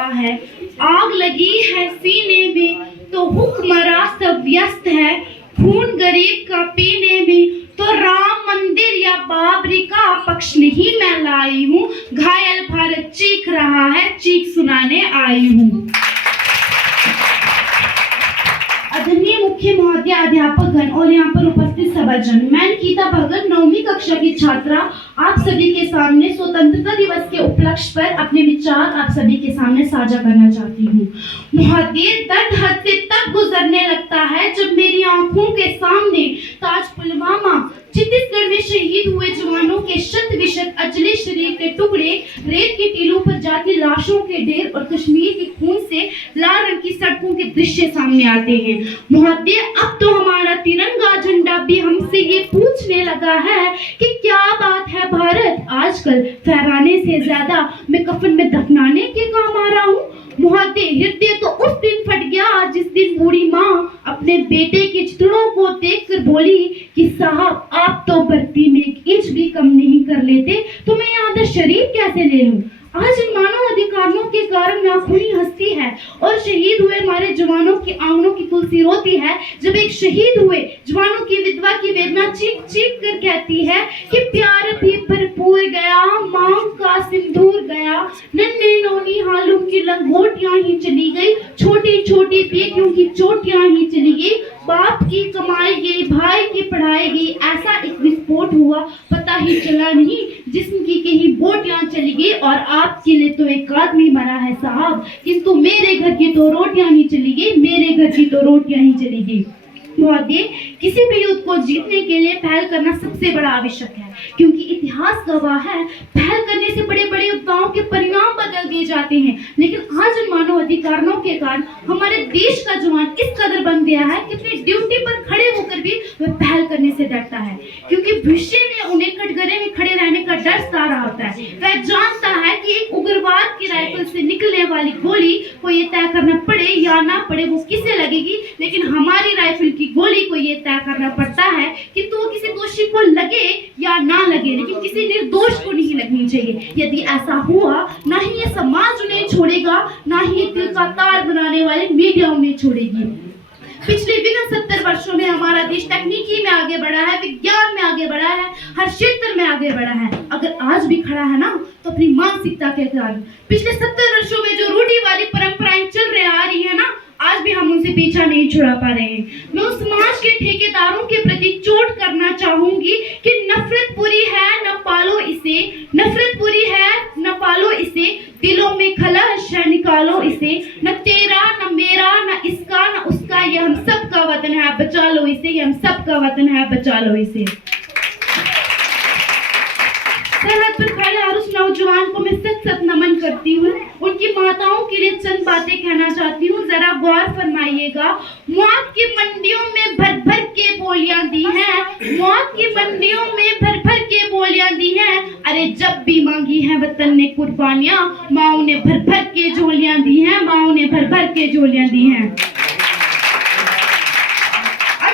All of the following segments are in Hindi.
रहा है। आग लगी है सीने में तो हुक्मरां सब व्यस्त है, खून गरीब का पीने में तो राम मंदिर या बाबरी का पक्ष नहीं मैं लाई हूँ। घायल भारत चीख रहा है, चीख सुनाने आई हूँ। आदरणीय मुख्य महोदय, अध्यापकगण और यहाँ पर उपस्थित सभाजन, मैं निकिता भगत 9वीं कक्षा की छात्रा आप सभी के सामने स्वतंत्रता दिवस के उपलक्ष्य पर अपने विचार आप सभी के सामने साझा करना चाहती हूँ। महोदय, दर्द हद से तब गुजरने लगता है जब मेरी आंखों के सामने ताज पुलवामा, छत्तीसगढ़ में शहीद हुए जवानों के शत विशत अजले शरीर के टुकड़े, रेत के टीलों पर जाती लाशों के ढेर और कश्मीर के खून से लाल रंग की सड़कों के दृश्य सामने आते हैं। महोदय, अब तो हमारा तिरंगा झंडा भी हमसे ये पूछने लगा है कि क्या बात है भारत, आजकल फहराने से ज्यादा मैं कफन में दफनाने के काम आ रहा हूँ। महोदय, हृदय तो उस दिन फट गया जिस दिन बूढ़ी माँ अपने बेटे के चित्रों को देखकर बोली कि साहब आप तो भर्ती में 1 इंच भी कम नहीं कर लेते, तो मैं यहाँ आधा शरीर कैसे ले लूं। आज इन मानव अधिकारों के कारण नाखूनी हंसती है और शहीद हुए हमारे जवानों की आंगनों की तुलसी रोती है। जब एक शहीद हुए जवानों की विधवा की वेदना चीख चीख कर कहती है कि प्यार भी भरपूर गया, मांग का सिंदूर गया, नन्हे नौनी हालों की लंगोटियां ही चली गई, छोटी छोटी बेटियों की चोटियां ही चली गई, बाप की कमाई गई, भाई की पढ़ाई गई। ऐसा एक विस्फोट हुआ पता ही चला नहीं, जिस्म की कहीं बोटियां चली गई और आपके लिए तो एक आदमी मरा है साहब, किंतु मेरे घर की तो रोटियां ही चली गई, मेरे घर की तो रोटियां ही चली गई। महोदय, किसी भी युद्ध को जीतने के लिए पहल करना सबसे बड़ा आवश्यक है, क्योंकि इतिहास गवाह है पहल करने से बड़े बड़े युद्धों के परिणाम बदल दिए जाते हैं। लेकिन आज इन मानव अधिकारों के कारण हमारे देश का जवान इस कदर बन गया है कि अपनी ड्यूटी पर खड़े होकर भी वह पहल करने से डरता है, क्योंकि भविष्य में उन्हें कटघरे में खड़े रहने का डर सता रहा होता है। वह जानता है कि एक उग्रवाद की राइफल से निकलने वाली गोली को ये तय करना पड़े या ना पड़े वो किसे लगेगी, लेकिन हमारी राइफल की गोली को ये तय करना पड़ता है कि तो किसी दोषी को लगे या ना लगे, लेकिन किसी निर्दोष को नहीं लगनी चाहिए। यदि ऐसा हुआ, ना ही ये समाज उन्हें छोड़ेगा, ना ही दिल का तार बनाने वाले मीडिया उन्हें छोड़ेगी। पिछले विगत 70 वर्षों में हमारा देश तकनीकी में आगे बढ़ा है, विज्ञान में आगे बढ़ा है, हर क्षेत्र में आगे बढ़ा है। अगर आज भी खड़ा है ना तो अपनी मानसिकता के कारण। पिछले 70 वर्षों में जो रूढ़िवादी परंपराएं चल रही आ रही है ना, आज भी हम उनसे पीछा नहीं छुड़ा पा रहे हैं। मैं उस समाज के ठेकेदारों के प्रति चोट करना चाहूंगी कि नफरत पूरी है न पालो इसे, नफरत पूरी है न पालो इसे, दिलों में खलश है निकालो इसे, न तेरा न मेरा न इसका न उसका, ये हम सब का वतन है बचा लो इसे, ये हम सब का वतन है बचा लो इसे। सरहद पर खड़े हर उस नौजवान को मैं सच सच नमन करती हूँ। उनकी माताओं के लिए चंद बातें कहना चाहती हूँ, जरा गौर फरमाइएगा। मौत की मंडियों में भर भर के बोलियां दी हैं, मौत की मंडियों में भर भर के बोलियां दी हैं। अरे जब भी मांगी है वतन ने कुर्बानियां, माओ ने भर भर के झोलियां दी हैं, माओ ने भर भर के झोलियां दी हैं।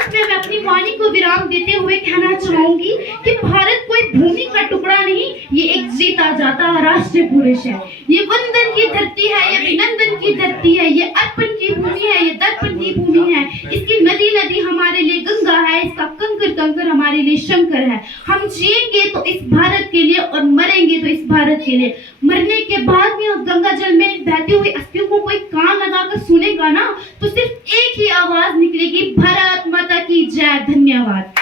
मैं अपनी वाणी को विराम देते हुए कहना चाहूंगी कि भारत कोई भूमि का टुकड़ा नहीं, ये एक जीता जाता राष्ट्रीय पुरुष है। ये वंदन की धरती है, ये अभिनंदन की धरती है, ये अर्पण की भूमि है, ये दर्पण की भूमि है। इसकी नदी नदी हमारे लिए गंगा है, इसका कंकर कंकर हमारे लिए शंकर है। हम जिएंगे तो इस भारत के लिए और मरेंगे तो इस भारत के लिए। मरने के बाद में उस गंगा जल में बहती हुई अस्थियों को कोई कान लगाकर सुनेगा ना, तो सिर्फ एक ही आवाज निकलेगी, भारत माता की जय। धन्यवाद।